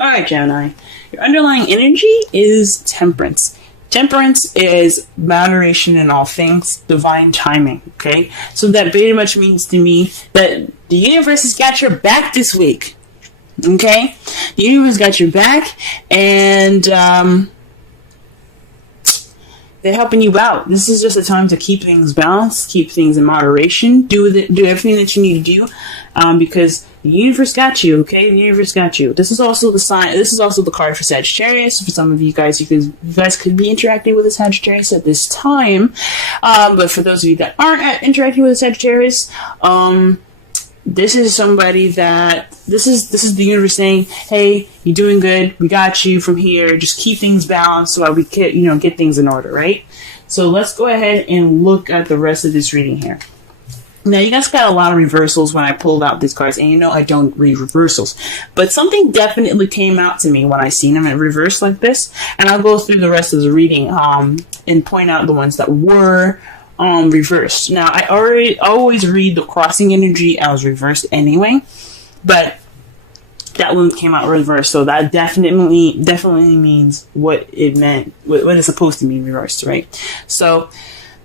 Alright, Gemini. Your underlying energy is temperance. Temperance is moderation in all things, divine timing, okay? So that pretty much means to me that the universe has got your back this week, okay? The universe got your back, and they're helping you out. This is just a time to keep things balanced, keep things in moderation, do everything that you need to do, because the universe got you, okay? The universe got you. This is also the sign. This is also the card for Sagittarius. For some of you guys, you guys could be interacting with a Sagittarius at this time. But for those of you that aren't interacting with a Sagittarius, this is somebody that this is the universe saying, "Hey, you're doing good. We got you from here. Just keep things balanced so we can, get things in order, right?" So let's go ahead and look at the rest of this reading here. Now, you guys got a lot of reversals when I pulled out these cards, and I don't read reversals, but something definitely came out to me when I seen them in reverse like this, and I'll go through the rest of the reading and point out the ones that were reversed. Now, I always read the crossing energy as reversed anyway, but that one came out reversed, so that definitely means what it meant, what it's supposed to mean reversed, right? So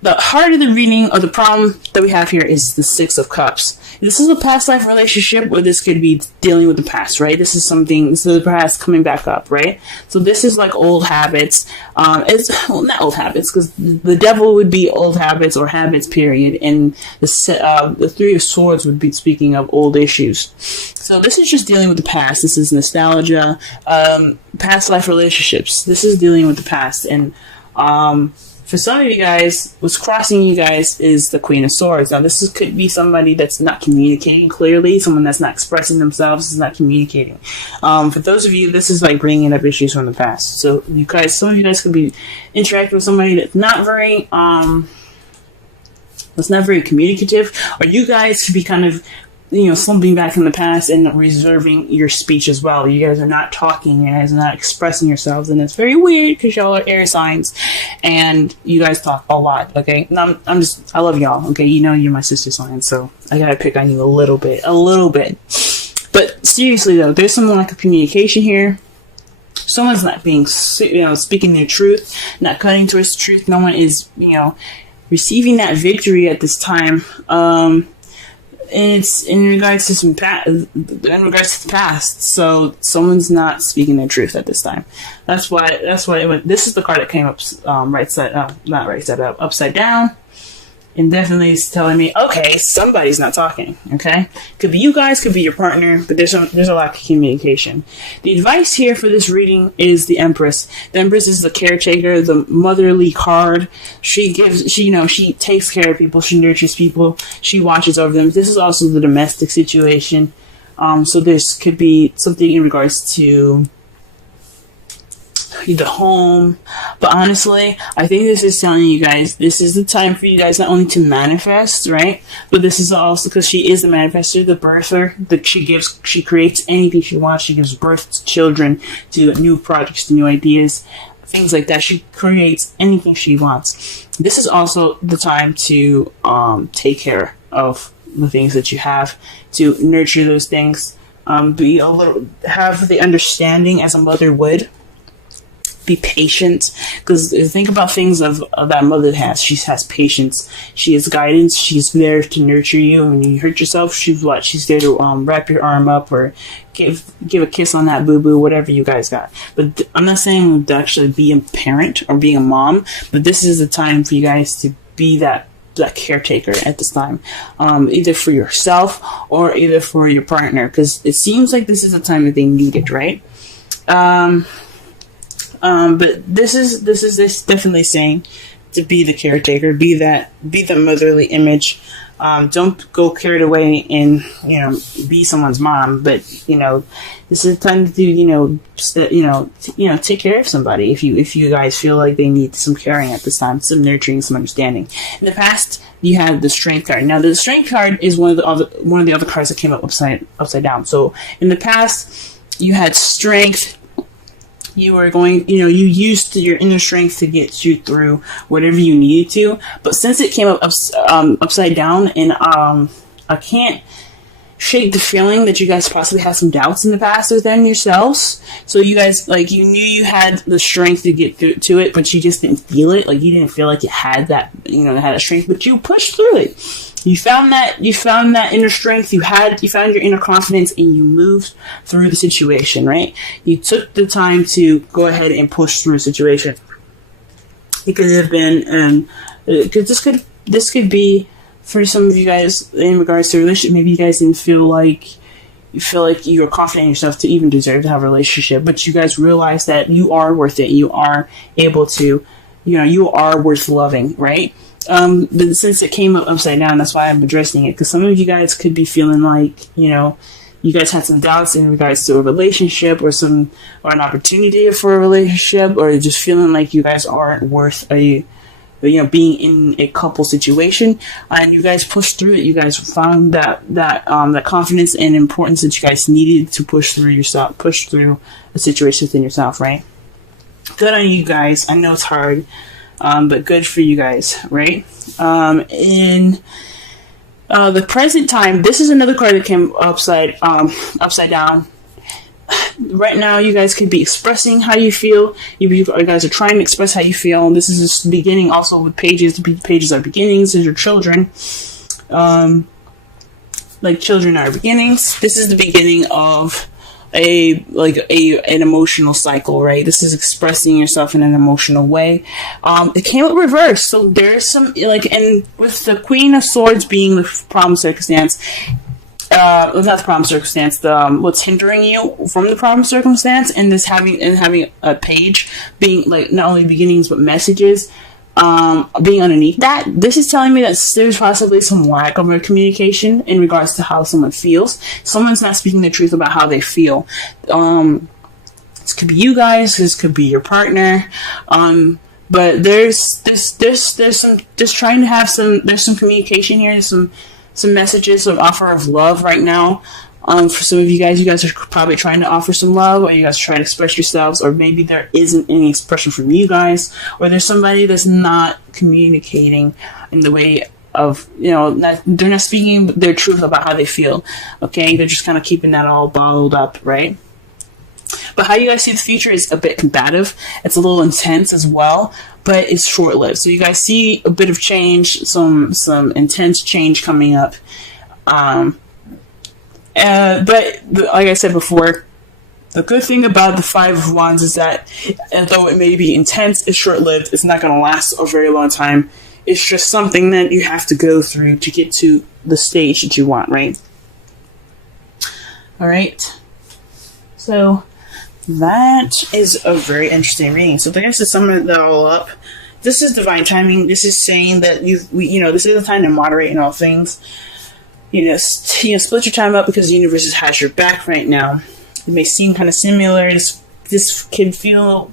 the heart of the reading, or the problem that we have here, is the Six of Cups. This is a past life relationship, or this could be dealing with the past, right? This is the past coming back up, right? So this is like old habits. Not old habits, because the devil would be old habits or habits, period. And the Three of Swords would be speaking of old issues. So this is just dealing with the past. This is nostalgia, past life relationships. This is dealing with the past. And for some of you guys, what's crossing you guys is the Queen of Swords. Now, could be somebody that's not communicating clearly, someone that's not expressing themselves, is not communicating. For those of you, this is like bringing up issues from the past. So some of you guys could be interacting with somebody that's not very communicative, or you guys could be kind of slumping back in the past and reserving your speech as well. You guys are not talking, you guys are not expressing yourselves, and it's very weird because y'all are air signs and you guys talk a lot, okay? And I love y'all, okay? You're my sister sign, so I gotta pick on you a little bit. But seriously though, there's some lack of communication here. Someone's not being, speaking their truth, not cutting towards the truth. No one is, receiving that victory at this time. And it's in regards to the past. So someone's not speaking their truth at this time. That's why this is the card that came up upside down. And definitely it's telling me, okay, somebody's not talking, okay? Could be you guys, could be your partner, but there's a lack of communication. The advice here for this reading is the Empress. The Empress is the caretaker, the motherly card. She takes care of people, she nurtures people, she watches over them. This is also the domestic situation. So this could be something in regards to the home, but honestly, I think this is telling you guys this is the time for you guys not only to manifest, right, but this is also because she is the manifester, the birther, that she creates anything she wants. She gives birth to children, to new projects, to new ideas, things like that. She creates anything she wants. This is also the time to take care of the things that you have, to nurture those things, have the understanding as a mother would. Be patient, because think about things of that mother has. She has patience. She has guidance. She's there to nurture you. When you hurt yourself, she's there to wrap your arm up or give a kiss on that boo boo, whatever you guys got. But I'm not saying to actually be a parent or being a mom, but this is the time for you guys to be that caretaker at this time, either for yourself or either for your partner, because it seems like this is the time that they need it, right? But this is definitely saying to be the caretaker, be the motherly image. Don't go carried away and be someone's mom. But this is the time to take care of somebody. If you guys feel like they need some caring at this time, some nurturing, some understanding. In the past, you had the Strength card. Now, the Strength card is one of the other cards that came up upside down. So in the past, you had Strength. You were you used your inner strength to get you through whatever you needed to. But since it came up upside down, and I can't shake the feeling that you guys possibly had some doubts in the past within yourselves. So you guys, like, you knew you had the strength to get through to it, but you just didn't feel it. Like, you didn't feel like you had that, had a strength, but you pushed through it. You found that inner strength. You found your inner confidence, and you moved through the situation, right? You took the time to go ahead and push through a situation. It could have been, this could be, for some of you guys, in regards to a relationship, maybe you guys didn't feel like you were confident in yourself to even deserve to have a relationship, but you guys realize that you are worth it. You are able to, you are worth loving, right? But since it came up upside down, that's why I'm addressing it, because some of you guys could be feeling like, you guys had some doubts in regards to a relationship or an opportunity for a relationship, or just feeling like you guys aren't worth being in a couple situation, and you guys pushed through it. You guys found that confidence and importance that you guys needed to push through a situation within yourself, right? Good on you guys. I know it's hard, but good for you guys, right? In the present time, this is another card that came upside down. Right now, you guys could be expressing how you feel. You guys are trying to express how you feel. This is just the beginning. Also, with pages, the pages are beginnings. These are children. Like children are beginnings. This is the beginning of an emotional cycle, right? This is expressing yourself in an emotional way. It came up reversed, so there's some and with the Queen of Swords being the problem circumstance. Not the problem circumstance. What's hindering you from the problem circumstance, and this having a page being like not only beginnings but messages, being underneath that. This is telling me that there's possibly some lack of communication in regards to how someone feels. Someone's not speaking the truth about how they feel. This could be you guys. This could be your partner. But there's some just trying to have some. There's some communication here. There's some messages of offer of love right now. For some of you guys are probably trying to offer some love, or you guys are trying to express yourselves, or maybe there isn't any expression from you guys, or there's somebody that's not communicating in the way of, they're not speaking their truth about how they feel. Okay, they're just kind of keeping that all bottled up, right? But how you guys see the future is a bit combative. It's a little intense as well, but it's short-lived. So you guys see a bit of change, some intense change coming up. But like I said before, the good thing about the Five of Wands is that although it may be intense, it's short-lived. It's not going to last a very long time. It's just something that you have to go through to get to the stage that you want, right? All right. So that is a very interesting reading. So I guess to sum it all up, this is divine timing. This is saying that this is the time to moderate in all things. Split your time up because the universe has your back right now. It may seem kind of similar. This can feel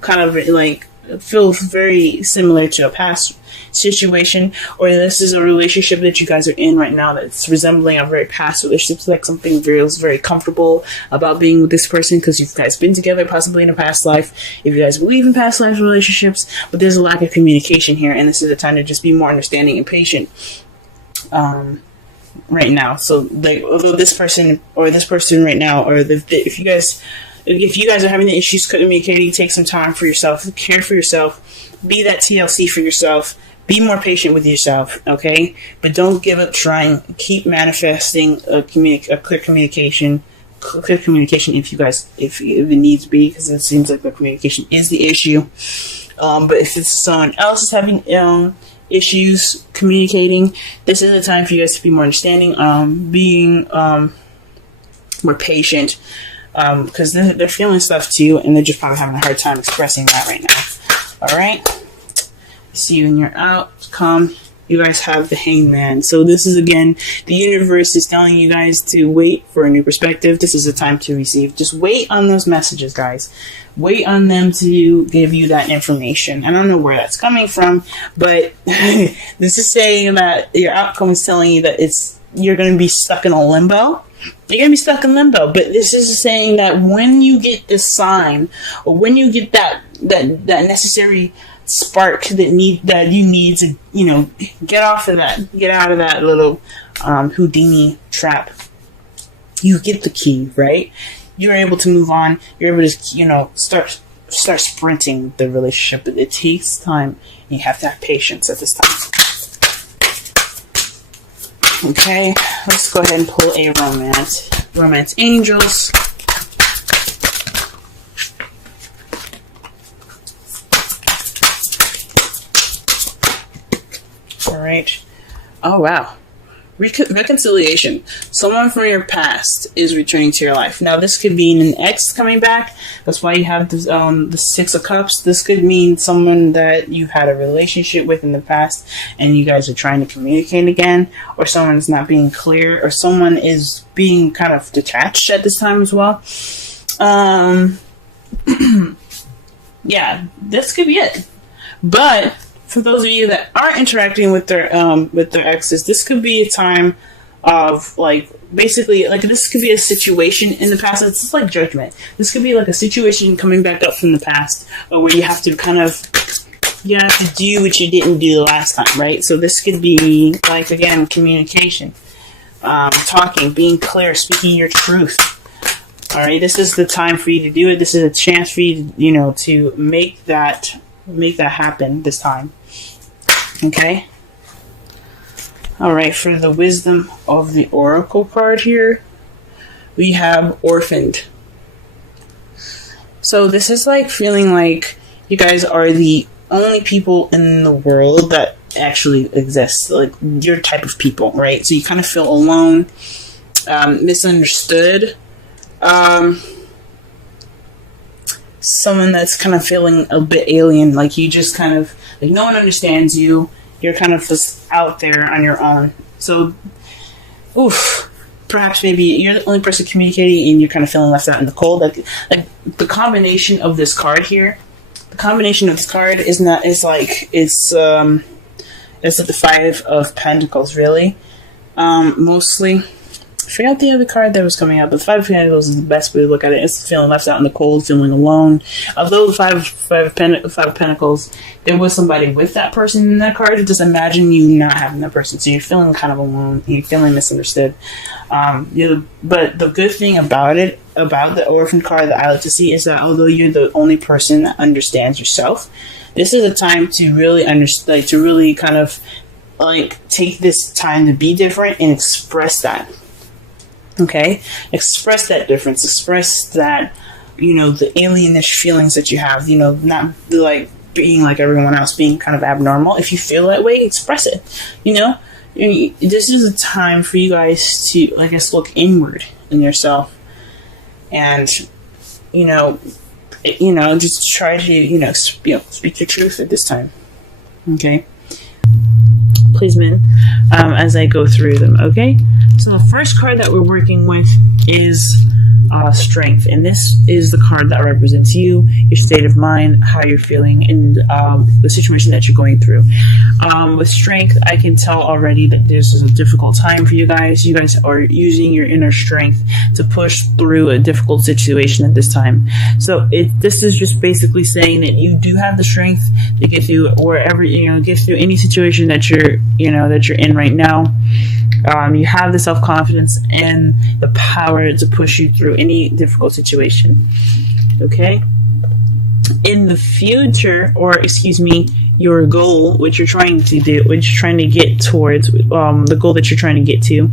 feels very similar to a past situation, or this is a relationship that you guys are in right now that's resembling a very past relationship. It's like something feels very comfortable about being with this person because you guys been together possibly in a past life, if you guys believe in past life relationships, but there's a lack of communication here, and this is the time to just be more understanding and patient right now. So although this person right now, or if you guys are having the issues communicating, take some time for yourself, care for yourself, be that TLC for yourself, be more patient with yourself, okay? But don't give up trying. Keep manifesting a clear communication if it needs to be, because it seems like the communication is the issue. But if it's someone else is having issues communicating, this is the time for you guys to be more understanding, being more patient, because they're feeling stuff too, and they're just probably having a hard time expressing that right now. All right, see you when you're outcome. You guys have the Hangman. So this is, again, the universe is telling you guys to wait for a new perspective. This is the time to receive. Just wait on those messages, guys. Wait on them to give you that information. I don't know where that's coming from, but this is saying that your outcome is telling you that you're going to be stuck in a limbo. You're going to be stuck in limbo, but this is saying that when you get this sign, or when you get that necessary spark that you need to, get out of that little Houdini trap, you get the key, right? You're able to move on. You're able to, start sprinting the relationship. But it takes time. You have to have patience at this time. Okay, let's go ahead and pull a romance angels. All right. Oh wow. Reconciliation. Someone from your past is returning to your life. Now, this could mean an ex coming back. That's why you have this, the Six of Cups. This could mean someone that you've had a relationship with in the past and you guys are trying to communicate again, or someone's not being clear, or someone is being kind of detached at this time as well. Yeah, this could be it. But for those of you that aren't interacting with their exes, this could be a time of basically this could be a situation in the past. It's just like judgment. This could be like a situation coming back up from the past, or where you have to do what you didn't do the last time, right? So this could be again, communication, talking, being clear, speaking your truth. All right, this is the time for you to do it. This is a chance for you to, to make that happen this time. Okay. All right. For the wisdom of the oracle card here, we have orphaned. So this is feeling like you guys are the only people in the world that actually exist, your type of people, right? So you kind of feel alone, misunderstood. Someone that's kind of feeling a bit alien, you just kind of no one understands you. You're kind of just out there on your own. So, perhaps maybe you're the only person communicating, and you're kind of feeling left out in the cold. The combination of this card here, it's the Five of Pentacles, really. Mostly. I forgot the other card that was coming out, but the Five of Pentacles is the best way to look at it. It's feeling left out in the cold, feeling alone. Although the Five of Pentacles, there was somebody with that person in that card. Just imagine you not having that person, so you're feeling kind of alone. You're feeling misunderstood. But the good thing about the Orphan card that I like to see is that although you're the only person that understands yourself, this is a time to really understand, to really kind of take this time to be different and express that. Okay, express that difference. Express that, the alienish feelings that you have. Not being like everyone else, being kind of abnormal. If you feel that way, express it. This is a time for you guys to, look inward in yourself, and just try to speak your truth at this time. Okay. Please, man, as I go through them, okay? So the first card that we're working with is Strength, and this is the card that represents you, your state of mind, how you're feeling, and the situation that you're going through. With Strength, I can tell already that this is a difficult time for you guys. You guys are using your inner strength to push through a difficult situation at this time. So this is just basically saying that you do have the strength to get through wherever, get through any situation that you're in right now. You have the self-confidence and the power to push you through any difficult situation. Okay? In the future, your goal, what you're trying to do, what you're trying to get towards, the goal that you're trying to get to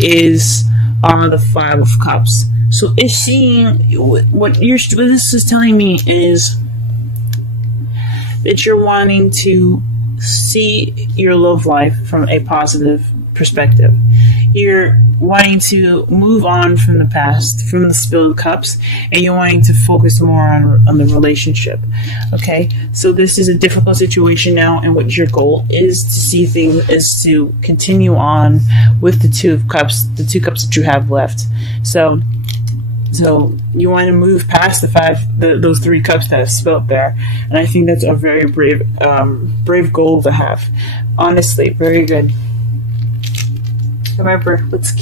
is the Five of Cups. So it's seeing, what this is telling me is that you're wanting to see your love life from a positive perspective. You're wanting to move on from the past, from the spilled cups, and you're wanting to focus more on the relationship. Okay, so this is a difficult situation now, and what your goal is to see things is to continue on with the two cups that you have left. So you want to move past those three cups that have spilled there, and I think that's a very brave goal to have. Honestly, very good. Remember, what's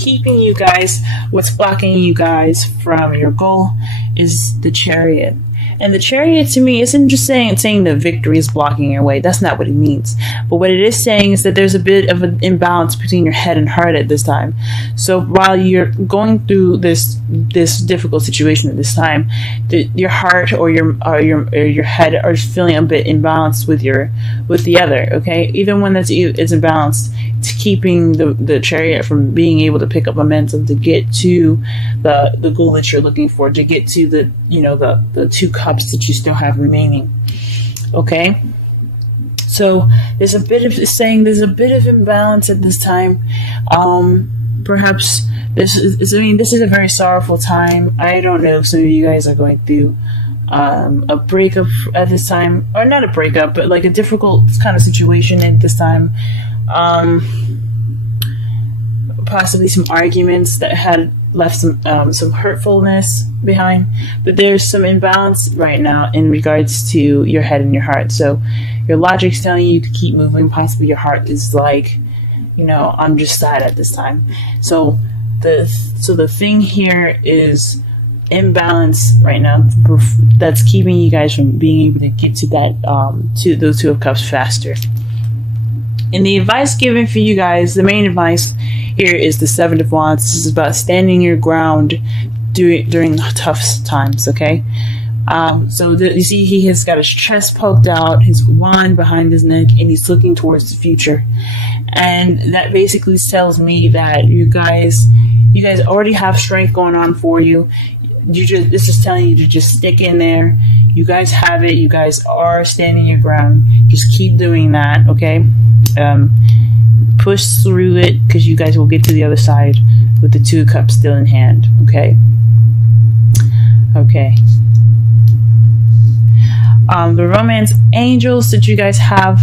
blocking you guys from your goal is the Chariot. And the Chariot to me isn't just saying that victory is blocking your way. That's not what it means. But what it is saying is that there's a bit of an imbalance between your head and heart at this time. So while you're going through this difficult situation at this time, your heart or your head are feeling a bit imbalanced with the other. Okay, even when it's imbalanced, it's keeping the Chariot from being able to pick up momentum to get to the goal that you're looking for, to get to the two cups that you still have remaining. Okay, so there's a bit of imbalance at this time. Perhaps this is a very sorrowful time. I don't know if some of you guys are going through a breakup at this time, or not a breakup, but like a difficult kind of situation at this time. Possibly some arguments that had left some hurtfulness behind, but there's some imbalance right now in regards to your head and your heart. So your logic's telling you to keep moving. Possibly your heart is like, I'm just sad at this time. So the thing here is imbalance right now that's keeping you guys from being able to get to that to those Two of Cups faster. And the advice given for you guys, the main advice here is the Seven of Wands. This is about standing your ground during tough times, okay? You see he has got his chest poked out, his wand behind his neck, and he's looking towards the future. And that basically tells me that you guys already have strength going on for you. This is telling you to just stick in there. You guys have it. You guys are standing your ground. Just keep doing that, okay? Push through it, because you guys will get to the other side with the Two of Cups still in hand, okay? Okay. The romance angels that you guys have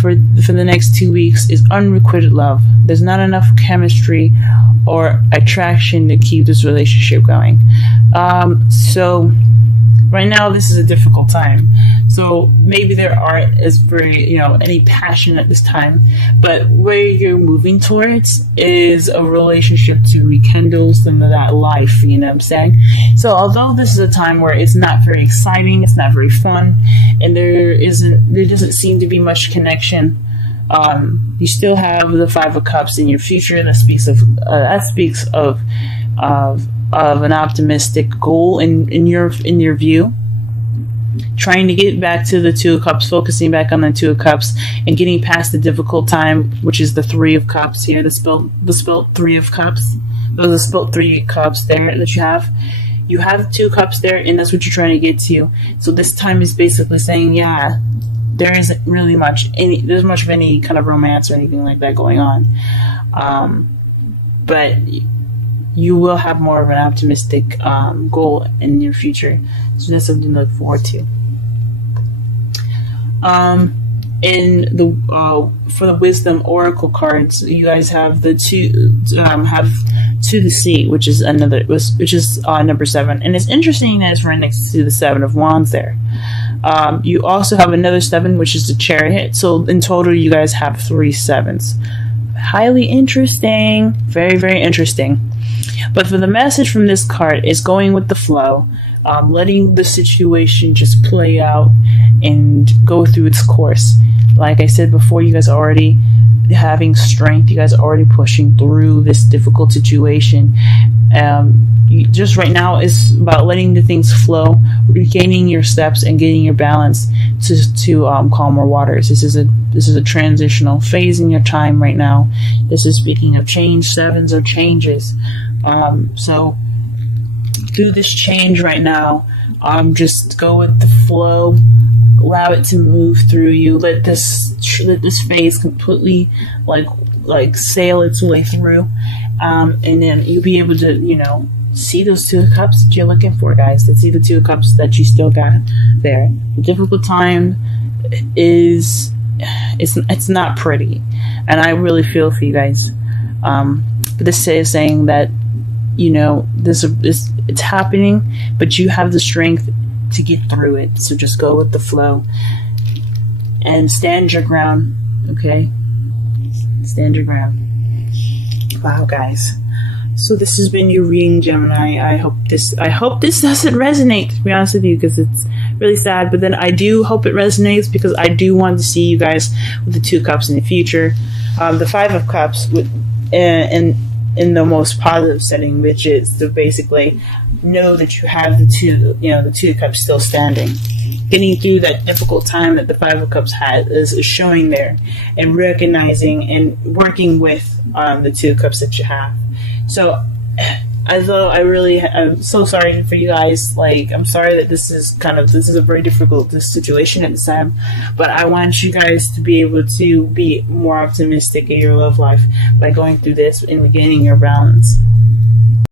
for the next 2 weeks is unrequited love. There's not enough chemistry or attraction to keep this relationship going. So right now this is a difficult time. So maybe there aren't as very, any passion at this time, but where you're moving towards is a relationship to rekindle some of that life, you know what I'm saying? So although this is a time where it's not very exciting, it's not very fun, and there doesn't seem to be much connection, you still have the Five of Cups in your future. That speaks of an optimistic goal in your view. Trying to get back to the Two of Cups, focusing back on the Two of Cups, and getting past the difficult time, which is the Three of Cups here. The spelled Three of Cups. Those are spelled Three Cups there that you have. You have Two Cups there, and that's what you're trying to get to. So this time is basically saying, yeah, there isn't really much of any kind of romance or anything like that going on. But you will have more of an optimistic goal in your future. So that's something to look forward to. For the Wisdom Oracle cards, you guys have the to the sea, which is number 7, and it's interesting that it's right next to the Seven of Wands there. You also have another 7, which is the Chariot. So in total, you guys have 3 sevens. Highly interesting, very, very interesting. But for the message from this card is going with the flow, letting the situation just play out and go through its course. Like I said before, you guys are already having strength. You guys are already pushing through this difficult situation. Just right now is about letting the things flow, regaining your steps, and getting your balance to calmer waters. This is a transitional phase in your time right now. This is speaking of change. Sevens are changes. So through this change right now, just go with the flow. Allow it to move through you. Let this phase completely like sail its way through, and then you'll be able to see those Two of Cups that you're looking for, guys. Let's see the Two of Cups that you still got there. The difficult time is it's not pretty, and I really feel for you guys. But this is saying that it's happening, but you have the strength to get through it. So just go with the flow and stand your ground. Okay, stand your ground. Wow, guys. So this has been your reading, Gemini. I hope this doesn't resonate, to be honest with you, because it's really sad. But then I do hope it resonates, because I do want to see you guys with the 2 cups in the future. The 5 of cups in the most positive setting, which is to basically know that you have the 2 cups still standing. Getting through that difficult time that the 5 of cups had is showing there, and recognizing and working with the 2 cups that you have. So, although I'm so sorry for you guys. Like, I'm sorry that this is a very difficult situation at this time, but I want you guys to be able to be more optimistic in your love life by going through this and regaining your balance.